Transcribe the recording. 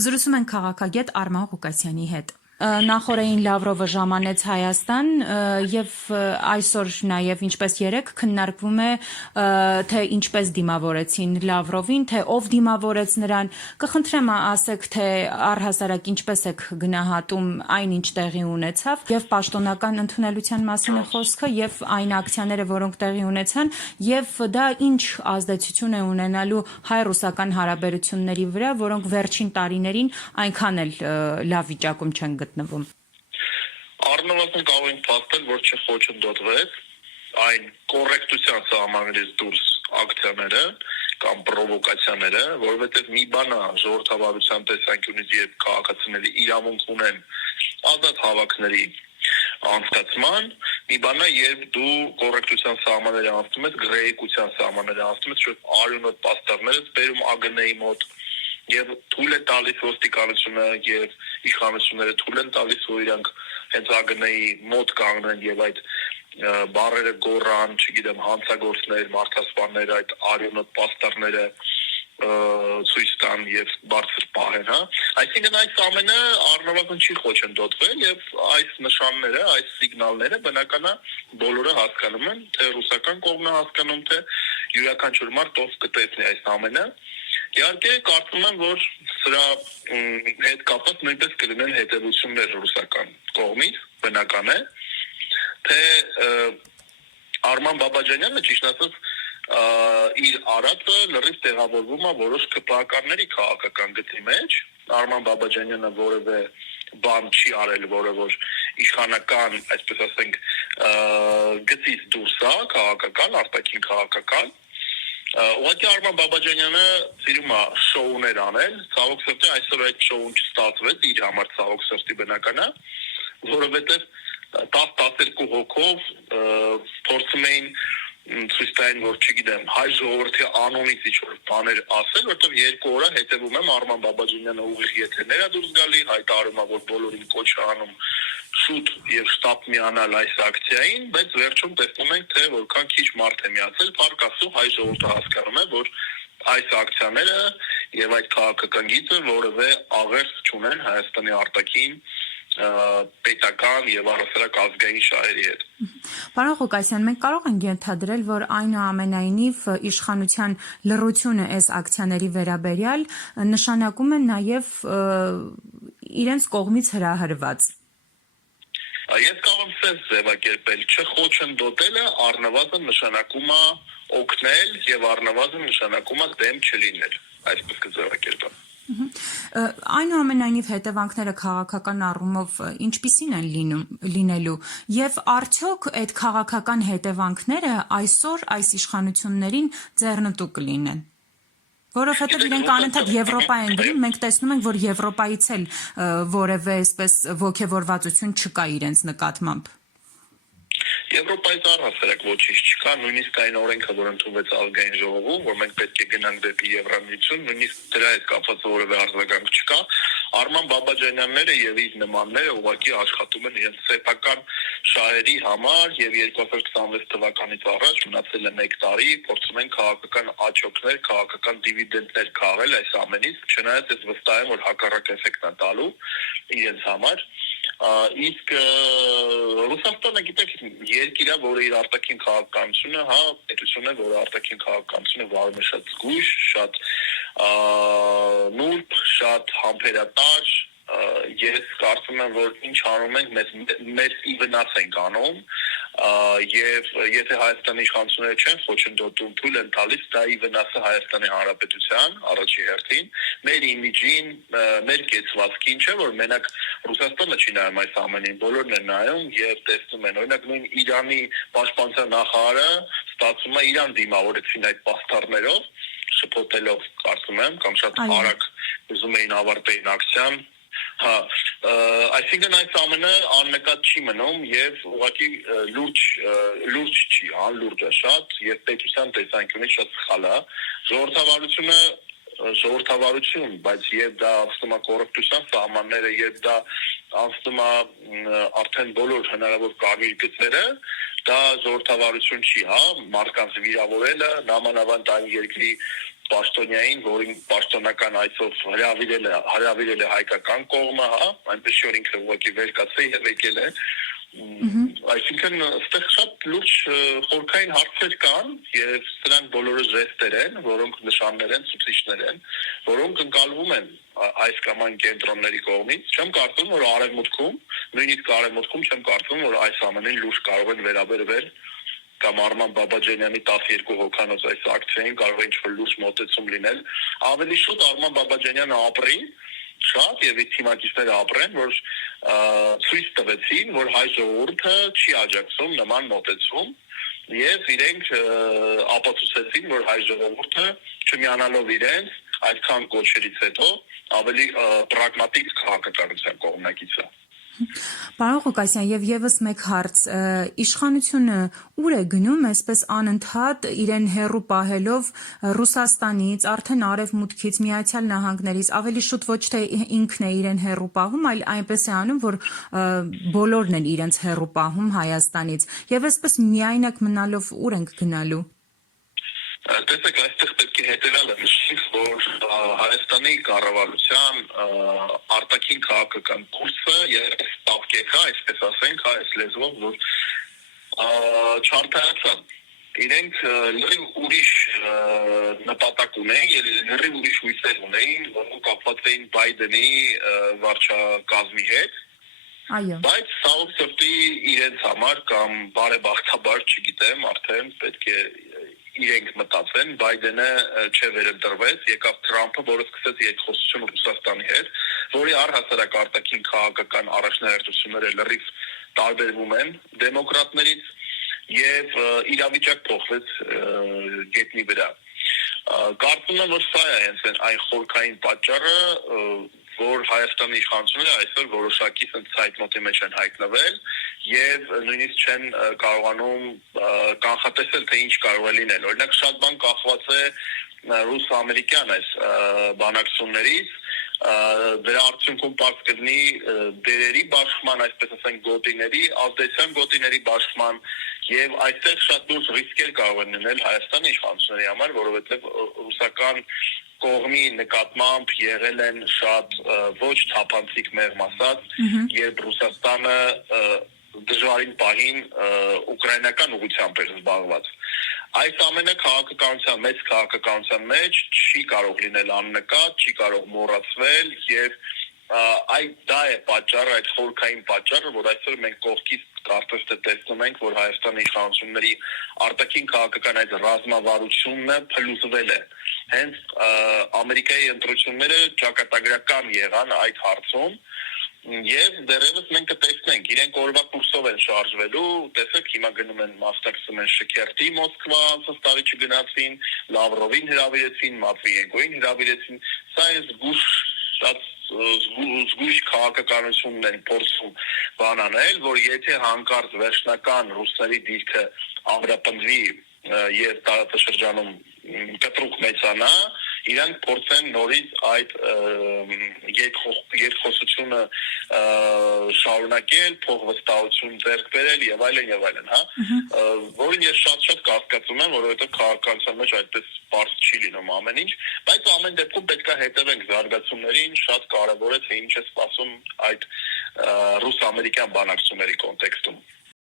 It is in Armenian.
Զրուցում են քաղաքագետ Արման Ղուկասյանի հետ։ Նախորդին Լավրովը ժամանեց Հայաստան եւ այսօր նաեւ ինչպես երեք քննարկվում է թե ինչպես դիմավորեցին Լավրովին, թե ով դիմավորեց նրան։ Կխնդրեմ ասեք, թե առհասարակ ինչպես եք գնահատում այն ինչ տեղի ունեցավ եւ պաշտոնական ընդունելության մասին է խոսքը եւ այն ակցիաները, որոնք տեղի ունեցան եւ դա ինչ ազդեցություն է ունենալու հայ-ռուսական հարաբերությունների վրա, որոնք վերջին տարիներին այնքան էլ լավ վիճակում չեն գտնվում։ Առնվազն կարող ենք փաստել, որ չխոչընդոտվեց այն կոռեկտության սահմաններից դուրս ակցիաները կամ պրովոկացիաները, որովհետև մի բան է ժողովրդավարության տեսանկյունից, երբ քաղաքացիները իրավունք ունեն ազատ հավաքների անցկացման, մի բան է, երբ դու կոռեկտության սահմանները անցնում ես, գրեհկության սահմանները անցնում ես, շուտ արյունոտ պաստառները բերում ԱԳՆ-ի մոտ եւ թույլ է տալիս ոստիկանությունը եւ իշխանությունները թույլ են տալիս, որ իրանք հենց ԱԳՆ-ի մոտ կանգնեն եւ այդ բարերը գոռան, չգիտեմ, հանցագործներ, մարդասպաններ, այդ արյունոտ պաստառները ցույց տան եւ բարձր պահեն, հա։ Այսինքն այս ամենը առնվազն չի խոչընդոտվել եւ այս նշանները, այս սիգնալները բնական է բոլորը հասկանում են, թե ռուսական կողմն է հասկանում, թե յուրաքանչյուր մարդ ով կտեսնի այս ամենը։ Իհարկե կարծում եմ, որ սրա հետ կապված նույնպես կլինեն հետևություններ ռուսական կողմից, բնական է, թե Արման Բաբաջանյանը ճիշտ ասած իր արածը լրիվ տեղավորվում է որոշ քպականների քաղաքական գծի մեջ։ Արման Բաբաջանյանը որևէ բան չի արել, որը որ իշխանական, այսպես ասենք, գծից դուրս է, քաղաքական, արտաքին քաղաքական։ Ուղղակի Արման Բաբաջանյանը սիրում է շոուներ անել, ցավոք սրտի այսօր այդ շոուն չստացվեց իր համար, ցավոք սրտի բնական է, որովհետև 10-12 հոգով փորձում էին ցույց տային, որ չգիտեմ, հայ ժողովրդի անունից ինչ-որ բաներ ասել, որտեղ երկու օր հետևում եմ Արման Բաբաջանյանը ուղիղ եթերներ է դուրս գալի, հայտարարում է, որ բոլորին կոչ է անում շուտ եւ շտապ միանալ այս ակցիային, բայց վերջում տեսնում ենք, թե որքան քիչ մարդ է միացել, փառք Աստծո, հայ ժողովուրդը հասկանում է, որ այս ակցիաները եւ այդ քաղաքական գիծը որևէ աղերս չունեն Հայաստանի արտաքին պետական եւ առասարակ ազգային շահերի հետ։ Պարոն Ղուկասյան, մենք կարող ենք ենթադրել, որ այնուամենայնիվ իշխանության լռությունը այս ակցիաների վերաբերյալ նշանակում է նաեւ իրենց կողմից հրահրված։ Ես կարող եմ սենց ձևակերպել, չխոչընդոտելը առնվազն նշանակում է օգնել եւ առնվազն նշանակում է դեմ չլինել, այսպես կձևակերպեմ։ Այնուամենայնիվ հետևանքները քաղաքական առումով ինչպիսին են լինելու եւ արդյոք այդ քաղաքական հետևանքները այսօր այս իշխանություններին ձեռնտու կլինեն։ Որովհետեւ իրենք անընդհատ Եվրոպա են գրում, մենք տեսնում ենք, որ Եվրոպայից էլ որևէ այսպես ոգևորվածություն չկա իրենց նկատմամբ։ Եվրոպայից առհասարակ ոչինչ չկա, նույնիսկ այն օրենքը, որ ընդունվեց ազգային ժողովում, որ մենք պետք է գնանք դեպի Եվրամիություն, նույնիսկ դրա հետ կապված որևէ արձագանք չկա։ Արման Բաբաջանյանները եւ իր նմանները ուղղակի աշխատում են իրենց սեփական շահերի համար եւ 2026 թվականից առաջ մնացել է 1 տարի, փորձում են քաղաքական աճոկներ, քաղաքական դիվիդենդներ քաղել այս ամենից, չնայած ես վստահ եմ, որ հակառակ էֆեկտ է տալու իրենց համար։ Իսկ Ռուսաստանը գիտեք երկիր է, որը իր արտաքին քաղաքականությունը, հա, պետություն է, որը արտաքին քաղաքականությունը վարում է շատ զգույշ, շատ նուրբ, շատ համբերատար, ես կարծում եմ, որ ինչ անում ենք, մեզ ի վնաս ենք անում, եւ եթե Հայաստանի իշխանությունները չեն խոչընդոտում, թույլ են տալիս, դա ի վնաս է Հայաստանի Հանրապետության առաջի հերթին, մեր իմիջին, մեր կեցվածքին, չէ՞ որ մենակ Ռուսաստանը չի նայում այս ամենին, բոլորն են նայում եւ տեսնում են, օրինակ նույն Իրանի պաշտպանության նախարարը ստացվում է Իրան դիմավորեցին այդ պաստառներով, շփոթելով, կարծում եմ, կամ շատ արագ ուզում էին ավարտեին ակցիան։ Հա, այսինքն այս ամենը աննկատ չի մնում եւ ուղղակի լուրջ չի, անլուրջ է շատ եւ պետության տեսանկյունից շատ սխալ է։ Ժողովրդավարություն, բայց եւ դա անցնում է կոռուպցիան սահմանները եւ դա անցնում է արդեն բոլոր հնարավոր կարմիր գծերը, դա ժողովրդավարություն չի, հա, մարդկանց վիրավորելը, նամանավանդ այն երկրի պաշտոնյային, որին պաշտոնական այցով հրավիրել է հայկական կողմը, հա, այնպես որ ինքը ուղղակի վեր կացել եւ եկել է։ Այսինքն այստեղ շատ լուրջ խորքային հարցեր կան եւ սրանք բոլորը ժեստեր են, որոնք նշաններ են, ցուցիչներ են, որոնք ընկալվում են այս կամ այն կենտրոնների կողմից։ Չեմ կարծում, որ արևմուտքում, նույնիսկ արևմուտքում չեմ կարծում, որ այս ամենին լուրջ կարող են վերաբերվել կամ Արման Բաբաջանյանի 12 հոգանոց այս ակցիային կարող է ինչ-որ լուրջ մոտեցում լինել։ Ավելի շուտ Արման Բաբաջանյանը ապրի շատ եւ իր թիմակիցները ապրեն, որ ցույց տվեցին, որ հայ ժողովուրդը չի աջակցում նման մոտեցում եւ իրենք ապացուցեցին, որ հայ ժողովուրդը չմիանալով իրենց այդքան կոչերից հետո ավելի պրագմատիկ քաղաքականության կողմնակից է։ Պարոն Ղուկասյան, եւ եւս մեկ հարց, իշխանությունը ուր է գնում այսպես անընդհատ իրեն հեռու պահելով Ռուսաստանից, արդեն արևմուտքից, Միացյալ Նահանգներից, ավելի շուտ ոչ թե ինքն է իրեն հեռու պահում, այլ այնպես է անում, որ բոլորն են իրենց հեռու պահում Հայաստանից, եւ այսպես միայնակ մնալով ուր ենք գնալու։ Տեսեք, այստեղ պետք է հետևյալը նշենք, որ Հայաստանի կառավարության արտաքին քաղաքական կուրսը եւ տապկեքա, այսպես ասենք, այս լեզվով, որ չարթարացան։ Իրենք լրիվ ուրիշ նպատակ ունեին, լրիվ ուրիշ հույսեր ունեին, որոնք կապված էին Բայդենի վարչակազմի հետ։ Այո։ Բայց սաղ սրտի իրենց համար կամ բարեբախտաբար, չգիտեմ, արդեն պետք է իրենք մտածեն, Բայդենը չվերընտրվեց, եկավ Թրամփը, որը սկսեց երկխոսություն Ռուսաստանի հետ, որի առհասարակ արտաքին քաղաքական առաջնահերթությունները լրիվ տարբերվում են դեմոկրատներից եւ իրավիճակ փոխվեց գետնի վրա։ Կարծում եմ, որ սա է հենց այն խորքային պատճառը, որ Հայաստանի իշխանությունները այսօր որոշակի ցայտնոտի մեջ են հայտնվել եւ նույնիսկ չեն կարողանում կանխատեսել, թե ինչ կարող է լինել։ Օրինակ շատ բան կախված է ռուս-ամերիկյան այս բանակցություններից, դրա արդյունքում պարզ կլինի դերերի բաշխման, այսպես ասենք, գոտիների, ազդեցության գոտիների բաշխման եւ այստեղ շատ լուրջ ռիսկեր կարող են լինել Հայաստանի իշխանությունների համար, որովհետեւ ռուսական կողմի նկատմամբ եղել են շատ ոչ թափանցիկ մեղմ ասած, երբ Ռուսաստանը դժվարին պահին ուկրաինական ուղղությամբ էր զբաղված։ Այս ամենը քաղաքականության, մեծ քաղաքականության մեջ չի կարող լինել աննկատ, չի կարող մոռացվել եւ դա է պատճառը, այդ խորքային պատճառը, որ այսօր մենք կողքից կարծես թե տեսնում ենք, որ Հայաստանի իշխանությունների արտաքին քաղաքական այդ ռազմավարությունը փլուզվել է։ Հենց Ամերիկայի ընտրությունները ճակատագրական եղան այդ հարցում եւ դեռևս մենք կտեսնենք, իրենք օրվա կուրսով են շարժվելու, տեսեք, հիմա գնում են մասնակցում են Շքերտի Մոսկվա, անցած տարի չգնացին, Լավրովին հրավիրեցին, Մատվիենկոին հրավիրեցին, սա է զգուշ շատ զգույշ քաղաքականությունն են փորձում բանանել, որ եթե հանկարծ վերջնական ռուսների դիրքը ամրապնդվի եւ տարածաշրջանում կտրուկ մեծանա, իրանք փորձեն նորից այդ երկխոսությունը շարունակել, փոխվստահություն ձեռք բերել եւ այլն, հա, որին ես շատ կասկածում եմ, որովհետեւ քաղաքականության մեջ այդպես բարձ չի լինում ամեն ինչ, բայց ամեն դեպքում պետք է հետևենք զարգացումներին, շատ կարեւոր է թե ինչ է սպասում այդ ռուս-ամերիկյան բանակցությունների կոնտեքստում։